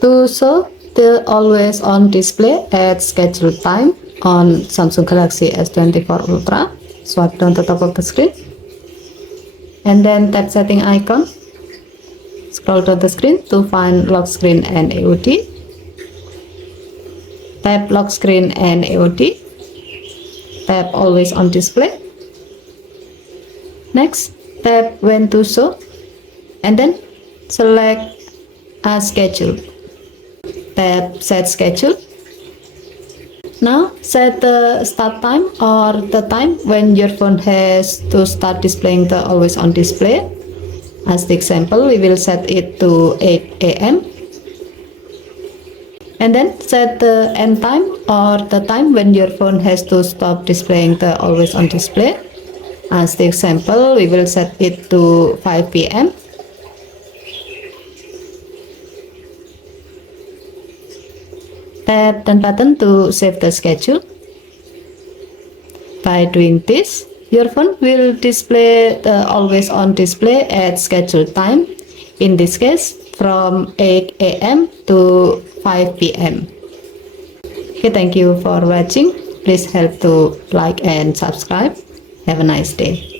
To show the always on display at scheduled time on Samsung Galaxy S24 Ultra, swipe down the top of the screen and then tap setting icon. Scroll down the screen to find lock screen and AOD. Tap lock screen and AOD. Tap always on display. Next, tap when to show and then select as schedule. Tap set schedule. Now set the start time or the time when your phone has to start displaying the always on display. As the example, we will set it to 8 AM. And then set the end time or the time when your phone has to stop displaying the always on display. As the example, we will set it to 5 PM. Tap done button to save the schedule. By doing this, your phone will display the always on display at scheduled time. In this case, from 8 AM to 5 PM. Okay, thank you for watching. Please help to like and subscribe. Have a nice day.